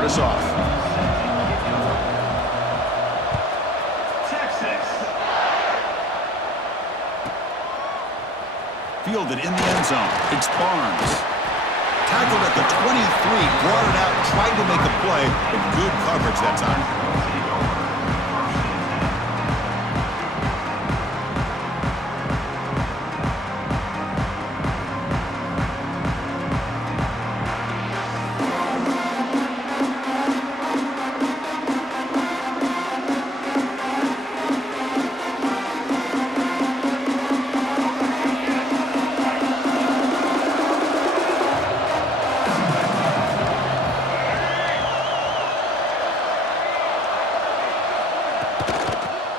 start us off. Fielded in the end zone. It's Barnes. Tackled at the 23, brought it out, tried to make a play, but good coverage that time.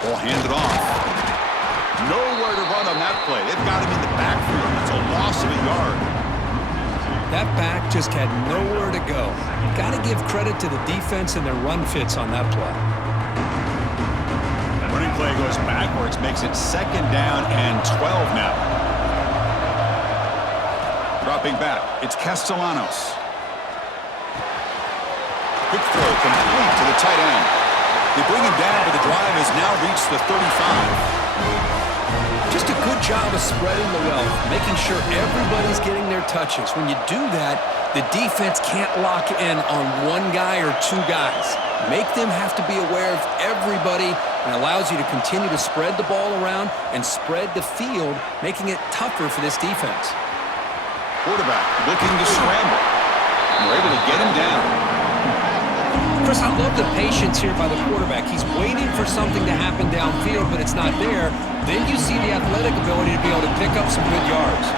Ball handed off. Nowhere to run on that play. They've got him in the backfield. It's a loss of a yard. That back just had nowhere to go. Got to give credit to the defense and their run fits on that play. Running play goes backwards, makes it 2nd down and 12 now. Dropping back, it's Castellanos. Quick throw complete to the tight end. They bring him down, but the drive has now reached the 35. Just a good job of spreading the wealth, making sure everybody's getting their touches. When you do that, the defense can't lock in on one guy or two guys. Make them have to be aware of everybody, and allows you to continue to spread the ball around and spread the field, making it tougher for this defense. Quarterback looking to scramble. And they're able to get him down. Chris, I love the patience here by the quarterback. He's waiting for something to happen downfield, but it's not there. Then you see the athletic ability to be able to pick up some good yards.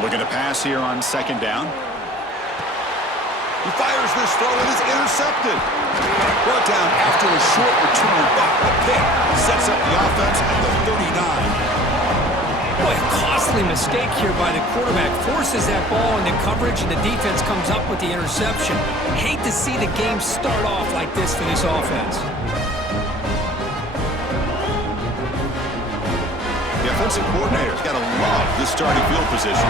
Looking to pass here on 2nd down. He fires this throw and is intercepted. Brought down after a short return, but the pick sets up the offense at the 39. Boy, a costly mistake here by the quarterback. Forces that ball into coverage, and the defense comes up with the interception. Hate to see the game start off like this for this offense. The offensive coordinator's got to love this starting field position.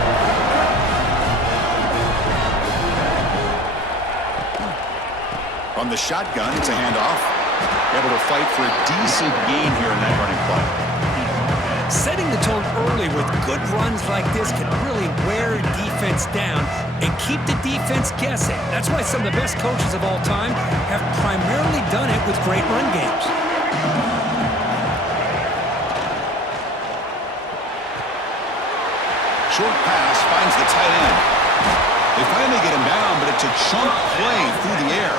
From the shotgun, it's a handoff. Able to fight for a decent gain here in that running play. Setting the tone early with good runs like this can really wear a defense down and keep the defense guessing. That's why some of the best coaches of all time have primarily done it with great run games. Short pass finds the tight end. They finally get him down, but it's a chunk play through the air.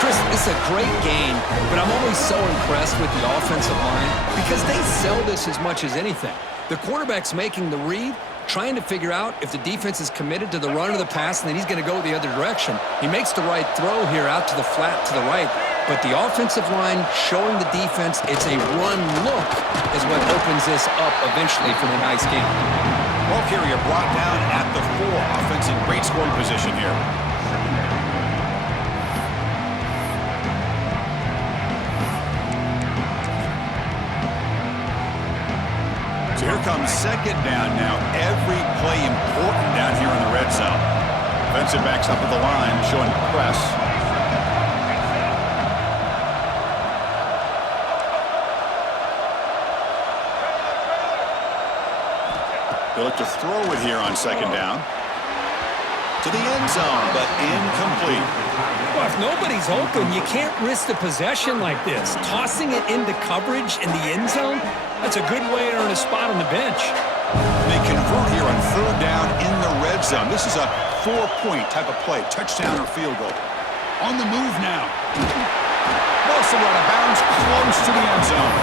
Chris, it's a great game, but I'm always so impressed with the offensive line because they sell this as much as anything. The quarterback's making the read, trying to figure out if the defense is committed to the run or the pass, and then he's going to go the other direction. He makes the right throw here out to the flat to the right, but the offensive line showing the defense it's a run look is what opens this up eventually for the nice game. Ball carrier brought down at the 4. Offense in great scoring position here. So here comes 2nd down now. Every play important down here in the red zone. Defensive backs up at the line, showing press. They look to throw it here on 2nd down. To the end zone, but incomplete. Well, if nobody's open, you can't risk the possession like this. Tossing it into coverage in the end zone, that's a good way to earn a spot on the bench. They convert here on 3rd down in the red zone. This is a 4-point type of play, touchdown or field goal. On the move now. Wilson out of bounds, close to the end zone.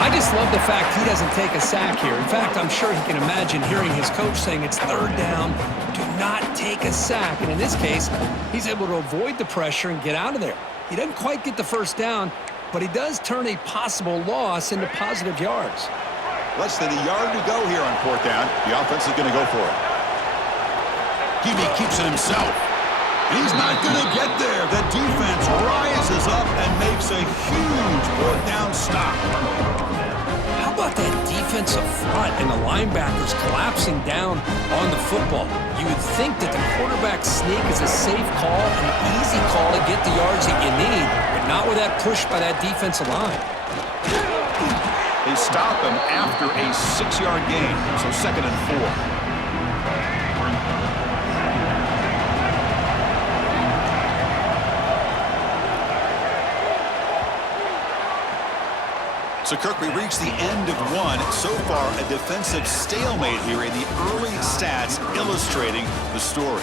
I just love the fact he doesn't take a sack here. In fact, I'm sure he can imagine hearing his coach saying it's 3rd down, do not take a sack. And in this case, he's able to avoid the pressure and get out of there. He doesn't quite get the 1st down, but he does turn a possible loss into positive yards. Less than a yard to go here on 4th down. The offense is going to go for it. Hebe keeps it himself. He's not going to get there. The defense rises up and makes a huge 4th down stop. How how about that defensive front and the linebackers collapsing down on the football? You would think that the quarterback sneak is a safe call, an easy call to get the yards that you need, but not with that push by that defensive line. They stop him after a 6-yard gain, so 2nd and 4. So, Kirk, we reached the end of one. So far, a defensive stalemate here in the early stats illustrating the story.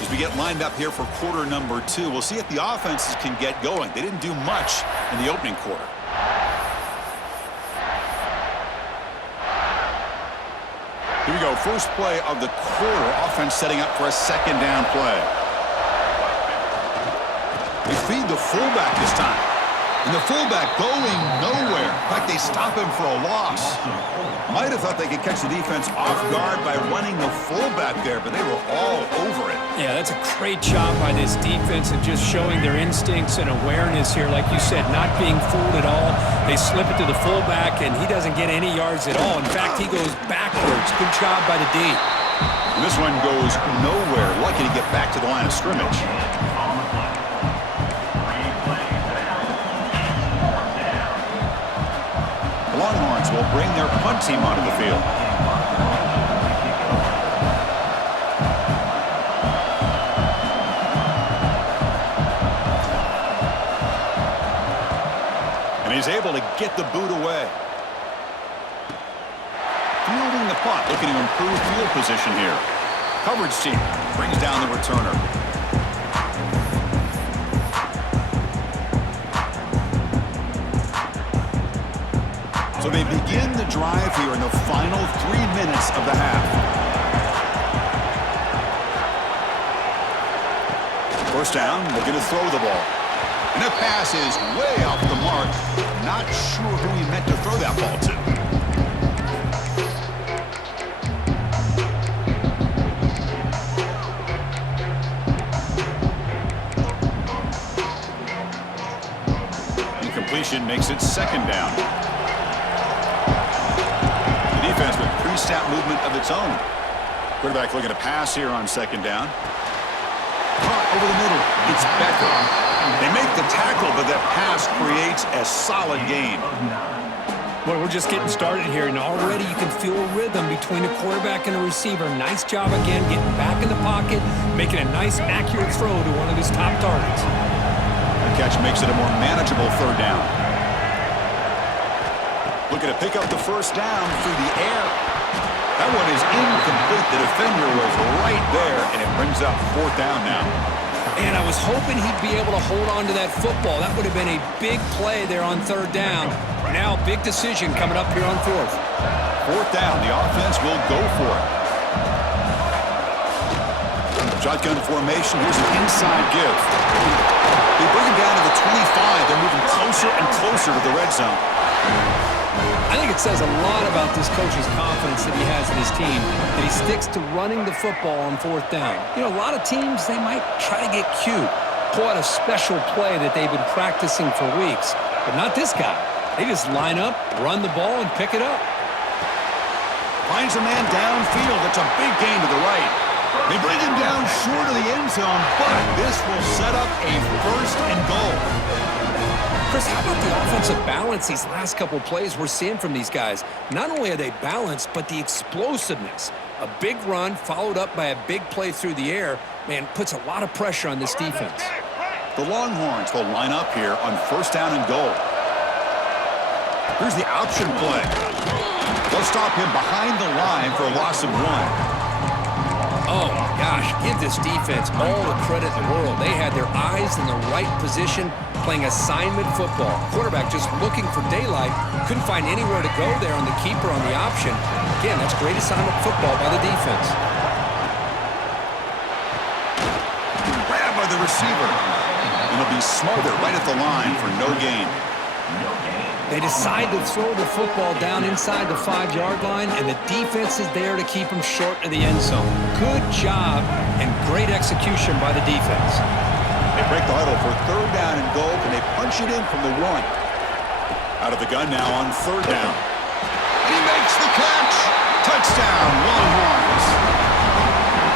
As we get lined up here for quarter number 2, we'll see if the offenses can get going. They didn't do much in the opening quarter. Here we go. First play of the quarter. Offense setting up for a 2nd down play. They feed the fullback this time. And the fullback going nowhere. In fact, they stop him for a loss. Might have thought they could catch the defense off guard by running the fullback there, but they were all over it. Yeah, that's a great job by this defense of just showing their instincts and awareness here. Like you said, not being fooled at all. They slip it to the fullback, and he doesn't get any yards at all. In fact, he goes backwards. Good job by the D. And this one goes nowhere. Lucky to get back to the line of scrimmage. The Longhorns will bring their punt team onto the field. And he's able to get the boot away. Fielding the punt, looking to improve field position here. Coverage team brings down the returner. So they begin the drive here in the final 3 minutes of the half. First down, looking to throw the ball. And the pass is way off the mark. Not sure who he meant to throw that ball to. Incompletion makes it 2nd down. Defense with pre-snap movement of its own. Quarterback looking to pass here on 2nd down. Caught over the middle. It's Becker. They make the tackle, but that pass creates a solid gain. Well, we're just getting started here, and already you can feel a rhythm between the quarterback and the receiver. Nice job again, getting back in the pocket, making a nice, accurate throw to one of his top targets. The catch makes it a more manageable 3rd down. Looking to pick up the first down through the air. That one is incomplete. The defender was right there, and it brings up 4th down now. And I was hoping he'd be able to hold on to that football. That would have been a big play there on 3rd down. Now, big decision coming up here on 4th. 4th down. The offense will go for it. Shotgun formation. Here's an inside give. They bring him down to the 25. They're moving closer and closer to the red zone. I think it says a lot about this coach's confidence that he has in his team, that he sticks to running the football on 4th down. You know, a lot of teams, they might try to get cute, pull out a special play that they've been practicing for weeks, but not this guy. They just line up, run the ball, and pick it up. Finds a man downfield. That's a big gain to the right. They bring him down short of the end zone, but this will set up a 1st and goal. Chris, how about the offensive balance these last couple plays we're seeing from these guys? Not only are they balanced, but the explosiveness. A big run followed up by a big play through the air, man, puts a lot of pressure on this defense. The Longhorns will line up here on 1st down and goal. Here's the option play. They'll stop him behind the line for a loss of 1. Oh, my gosh, give this defense all the credit in the world. They had their eyes in the right position, playing assignment football. Quarterback just looking for daylight. Couldn't find anywhere to go there on the keeper on the option. Again, that's great assignment football by the defense. Grabbed by the receiver. And it'll be Smother right at the line for no gain. They decide to throw the football down inside the 5-yard line, and the defense is there to keep them short of the end zone. Good job and great execution by the defense. They break the huddle for 3rd down and goal. Can they punch it in from the 1? Out of the gun now on 3rd down. makes the catch. Touchdown, Longhorns.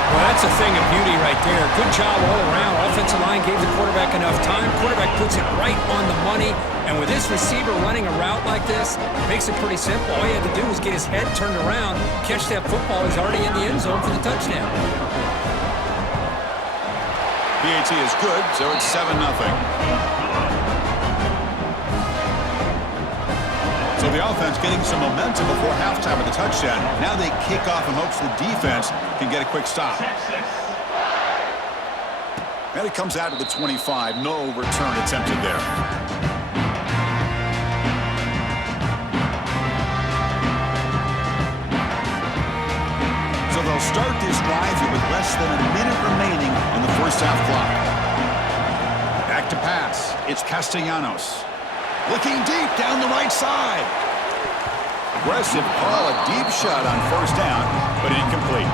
Well, that's a thing of beauty right there. Good job all around. Offensive line gave the quarterback enough time. Quarterback puts it right on the money. And with this receiver running a route like this, makes it pretty simple. All he had to do was get his head turned around, catch that football. He's already in the end zone for the touchdown. PAT is good, so it's 7-0. So the offense getting some momentum before halftime with the touchdown. Now they kick off in hopes the defense can get a quick stop. And it comes out to the 25. No return attempted there. So they'll start this drive here with less than a minute remaining on the first half clock. Back to pass. It's Castellanos. Looking deep down the right side. Aggressive call, a deep shot on first down, but incomplete.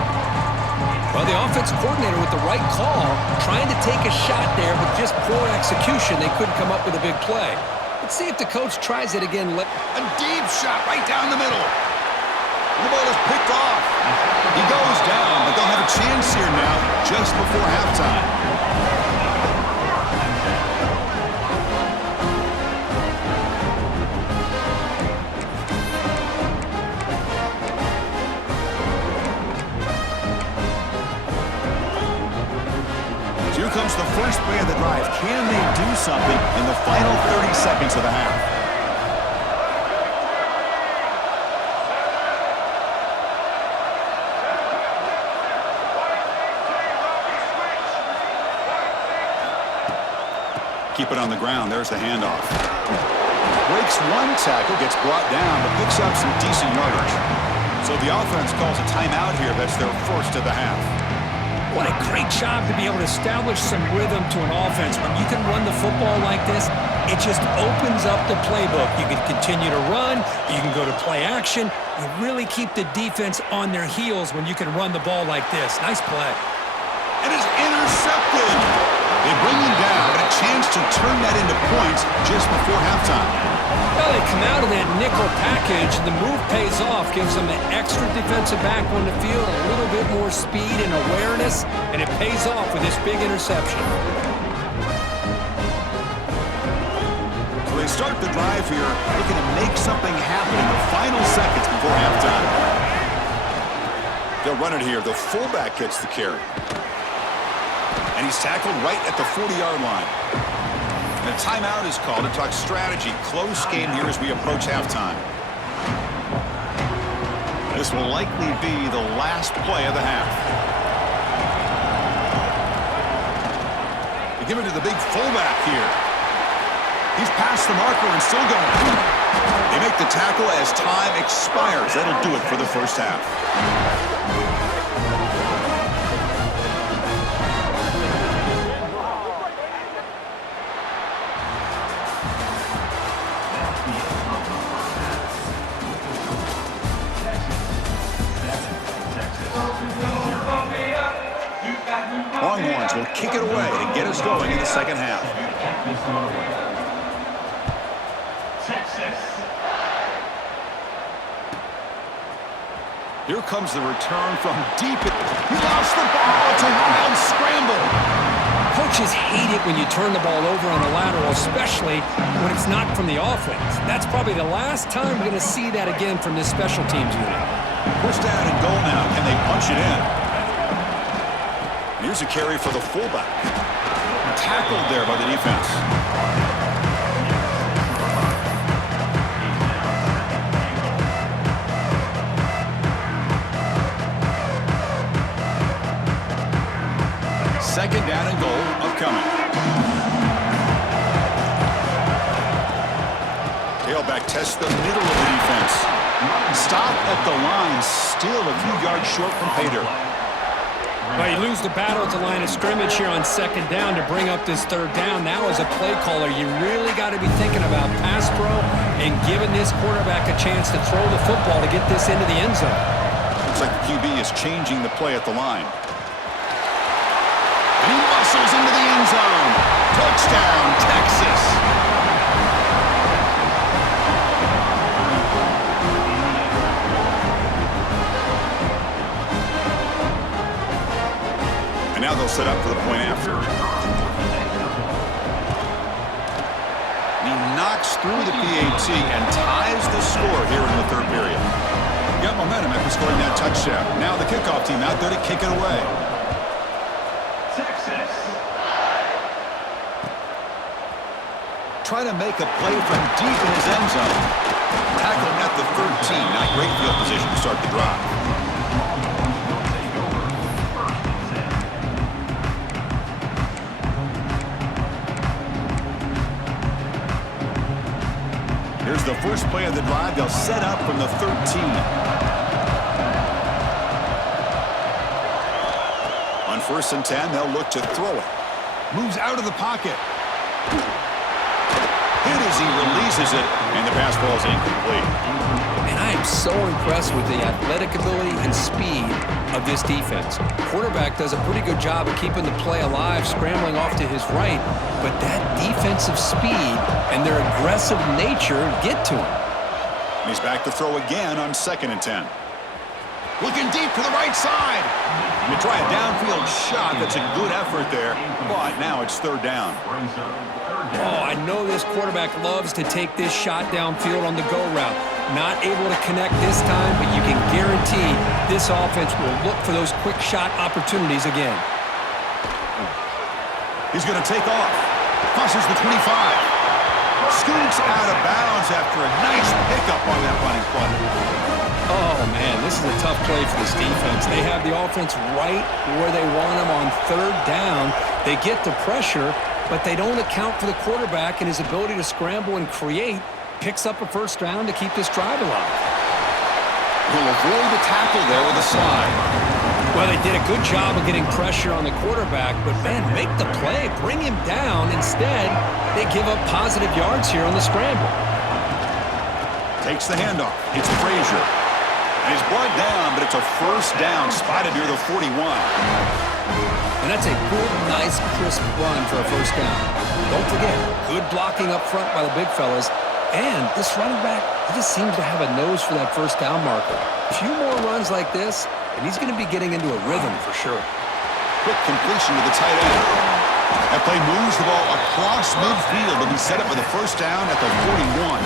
Well, the offensive coordinator with the right call, trying to take a shot there, but just poor execution. They couldn't come up with a big play. Let's see if the coach tries it again. A deep shot right down the middle. The ball is picked off. He goes down, but they'll have a chance here now just before halftime. Here comes the first play of the drive. Can they do something in the final 30 seconds of the half? Keep it on the ground. There's the handoff. Breaks one tackle, gets brought down, but picks up some decent yardage. So the offense calls a timeout here. That's their first of the half. What a great job to be able to establish some rhythm to an offense. When you can run the football like this, it just opens up the playbook. You can continue to run. You can go to play action. You really keep the defense on their heels when you can run the ball like this. Nice play. It is intercepted. They bring him down, but a chance to turn that into points just before halftime. Well, they come out of that nickel package. The move pays off, gives them an extra defensive back on the field, a little bit more speed and awareness, and it pays off with this big interception. So they start the drive here, looking to make something happen in the final seconds before halftime. They'll run it here. The fullback gets the carry. And he's tackled right at the 40-yard line. And a timeout is called to talk strategy. Close game here as we approach halftime. This will likely be the last play of the half. They give it to the big fullback here. He's past the marker and still going. They make the tackle as time expires. That'll do it for the first half. Longhorns will kick it away to get us going in the second half. Here comes the return from deep. He lost the ball. It's a wild scramble. Coaches hate it when you turn the ball over on a lateral, especially when it's not from the offense. That's probably the last time we're going to see that again from this special teams unit. First down and goal now. Can they punch it in? Here's a carry for the fullback. Tackled there by the defense. Second down and goal upcoming. Tailback tests the middle of the defense. Stop at the line, still a few yards short from pay dirt. Well, you lose the battle at the line of scrimmage here on second down to bring up this third down. Now, as a play caller, you really got to be thinking about pass pro and giving this quarterback a chance to throw the football to get this into the end zone. Looks like the QB is changing the play at the line. And he muscles into the end zone. Touchdown, Texas. Now they'll set up for the point after. He knocks through the PAT and ties the score here in the third period. Got momentum after scoring that touchdown. Now the kickoff team out there to kick it away. Texas. Try to make a play from deep in his end zone. Tackling at the 13. Not great field position to start the drive. Here's the first play of the drive. They'll set up from the 13. On 1st and 10, they'll look to throw it. Moves out of the pocket. Hit as he releases it, and the pass ball is incomplete. And I am so impressed with the athletic ability and speed of this defense. Quarterback does a pretty good job of keeping the play alive, scrambling off to his right, but that defensive speed and their aggressive nature get to him. And he's back to throw again on 2nd and 10. Looking deep to the right side. You try a downfield shot. That's a good effort there, but now it's 3rd down. Oh, I know this quarterback loves to take this shot downfield on the go route. Not able to connect this time, but you can guarantee this offense will look for those quick shot opportunities again. He's going to take off. Crosses the 25. Scoots out of bounds after a nice pickup on that running play. Oh, man, this is a tough play for this defense. They have the offense right where they want them on 3rd down. They get the pressure, but they don't account for the quarterback and his ability to scramble and create. Picks up a 1st down to keep this drive alive. He'll avoid the tackle there with a slide. Well, they did a good job of getting pressure on the quarterback, but, man, make the play. Bring him down. Instead, they give up positive yards here on the scramble. Takes the handoff. It's Frazier. And he's brought down, but it's a 1st down, spotted near the 41. And that's a good, nice, crisp run for a 1st down. Don't forget, good blocking up front by the big fellas. And this running back, he just seems to have a nose for that 1st down marker. A few more runs like this, and he's going to be getting into a rhythm for sure. Quick completion to the tight end. That play moves the ball across midfield to be set up with a 1st down at the 41.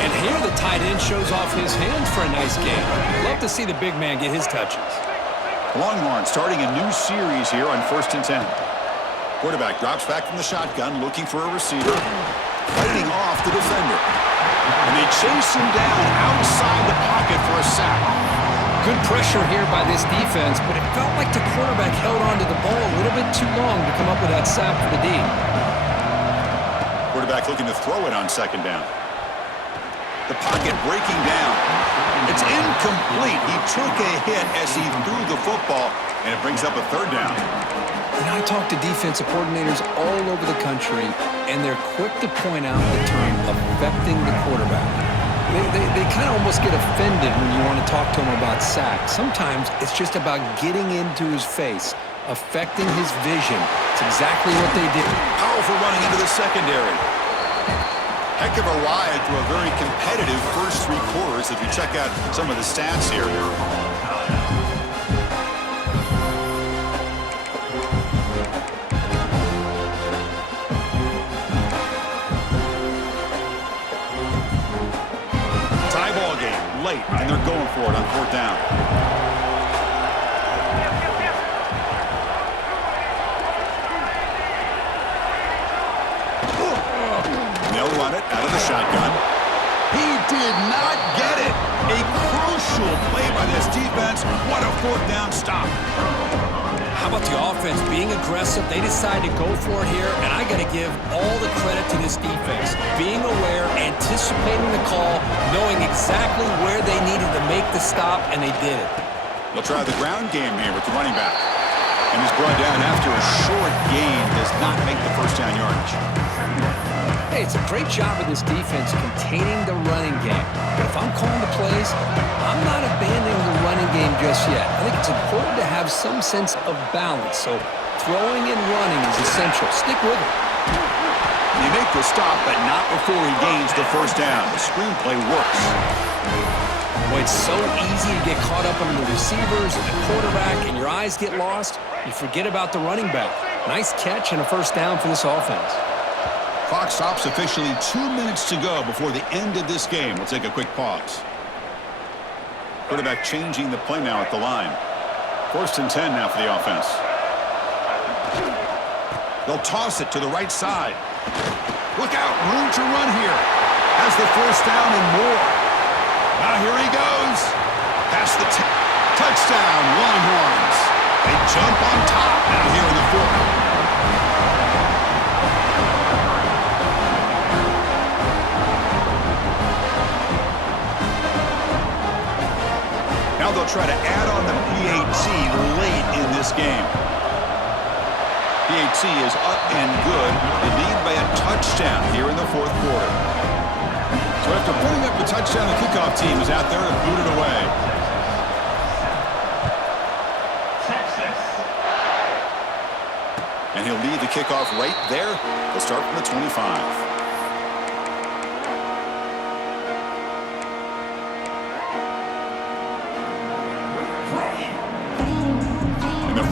And here the tight end shows off his hands for a nice game. Love to see the big man get his touches. Longhorn starting a new series here on 1st and 10. Quarterback drops back from the shotgun, looking for a receiver. Fighting off the defender. And they chase him down outside the pocket for a sack. Good pressure here by this defense, but it felt like the quarterback held onto the ball a little bit too long to come up with that sack for the D. Quarterback looking to throw it on 2nd down. The pocket breaking down. It's incomplete. He took a hit as he threw the football, and it brings up a 3rd down. And I talk to defensive coordinators all over the country, and they're quick to point out the term affecting the quarterback. They kind of almost get offended when you want to talk to them about sacks. Sometimes it's just about getting into his face, affecting his vision. It's exactly what they did. Powerful running into the secondary. Heck of a ride through a very competitive first 3 quarters as we check out some of the stats here. Tie ball game late, and they're going for it on 4th down. They'll run it out of the shotgun. He did not get it. A crucial play by this defense. What a 4th down stop. How about the offense being aggressive? They decide to go for it here, and I got to give all the credit to this defense. Being aware, anticipating the call, knowing exactly where they needed to make the stop, and they did it. They'll try the ground game here with the running back. And he's brought down after a short gain. Does not make the 1st down yardage. Hey, it's a great job of this defense containing the running game. But if I'm calling the plays, I'm not abandoning the running game just yet. I think it's important to have some sense of balance. So throwing and running is essential. Stick with it. They make the stop, but not before he gains the 1st down. The screenplay works. Well, it's so easy to get caught up on the receivers and the quarterback, and your eyes get lost. You forget about the running back. Nice catch and a first down for this offense. Clock stops officially 2 minutes to go before the end of this game. We'll take a quick pause. Quarterback changing the play now at the line. 1st and 10 now for the offense. They'll toss it to the right side. Look out, room to run here. Has the first down and more. Now here he goes. Past the touchdown, Longhorns. They jump on top now here in the 4th. Now they'll try to add on the PAT late in this game. PAT is up and good. They lead by a touchdown here in the 4th quarter. So after putting up the touchdown, the kickoff team is out there to boot it away. And he'll lead the kickoff right there. They'll start from the 25.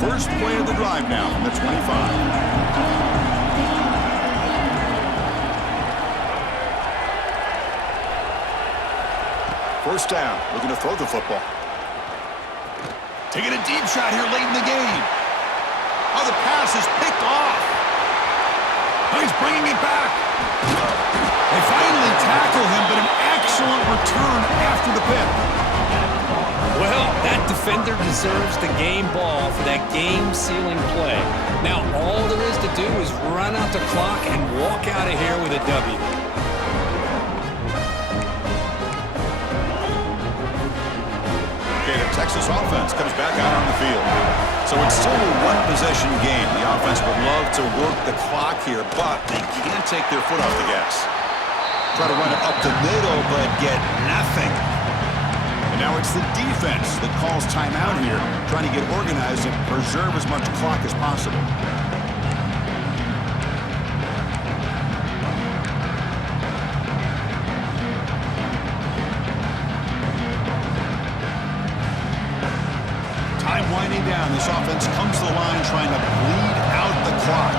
First play of the drive now from the 25. First down, looking to throw the football. Taking a deep shot here late in the game. Oh, the pass is picked off. Oh, he's bringing it back. They finally tackle him, but an excellent return after the pick. Well, that defender deserves the game ball for that game-sealing play. Now, all there is to do is run out the clock and walk out of here with a W. Okay, the Texas offense comes back out on the field. So it's still a one-possession game. The offense would love to work the clock here, but they can't take their foot off the gas. Try to run it up the middle, but get nothing. And now it's the defense that calls timeout here, trying to get organized and preserve as much clock as possible. Time winding down. This offense comes to the line trying to bleed out the clock.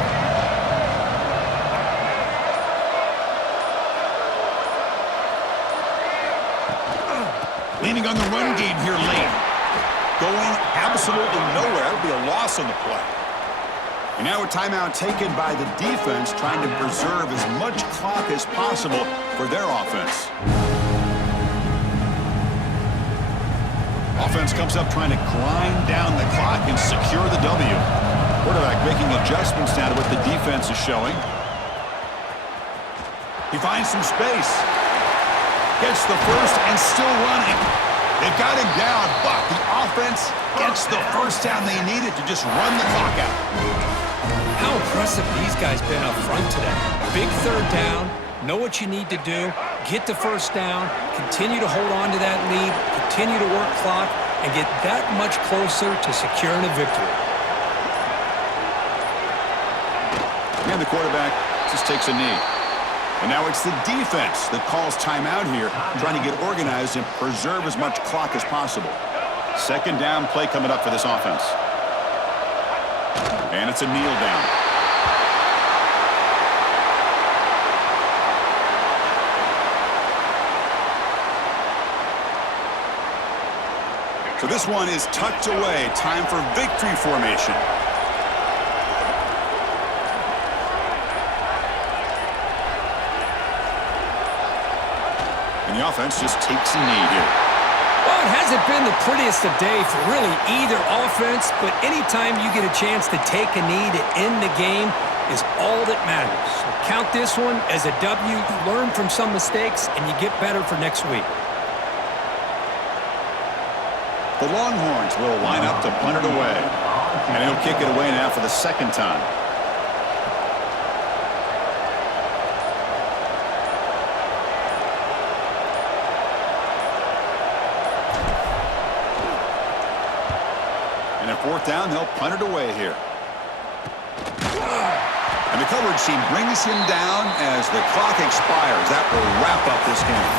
Leaning on the run game here late. Going absolutely nowhere. That'll be a loss on the play. And now a timeout taken by the defense, trying to preserve as much clock as possible for their offense. Offense comes up trying to grind down the clock and secure the W. Quarterback making adjustments now to what the defense is showing. He finds some space. Gets the first and still running. They've got him down, but the offense gets the first down they needed to just run the clock out. How impressive these guys been up front today. Big third down, know what you need to do, get the first down, continue to hold on to that lead, continue to work clock, and get that much closer to securing a victory. And the quarterback just takes a knee. And now it's the defense that calls timeout here, trying to get organized and preserve as much clock as possible. Second down play coming up for this offense. And it's a kneel down. So this one is tucked away. Time for victory formation. And the offense just takes a knee here. Well, it hasn't been the prettiest of days for really either offense, but anytime you get a chance to take a knee to end the game is all that matters. So count this one as a W. You learn from some mistakes, and you get better for next week. The Longhorns will line up to punt it away. And he'll kick it away now for the second time. And at fourth down, they'll punt it away here. And the coverage team brings him down as the clock expires. That will wrap up this game.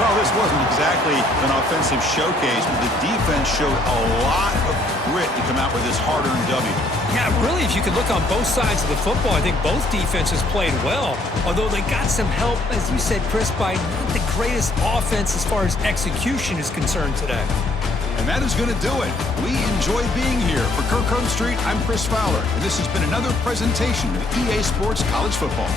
Well, this wasn't exactly an offensive showcase, but the defense showed a lot of grit to come out with this hard-earned W. Yeah, really, if you could look on both sides of the football, I think both defenses played well, although they got some help, as you said, Chris, by not the greatest offense as far as execution is concerned today. And that is going to do it. We enjoy being here. For Kirk Street, I'm Chris Fowler, and this has been another presentation of EA Sports College Football.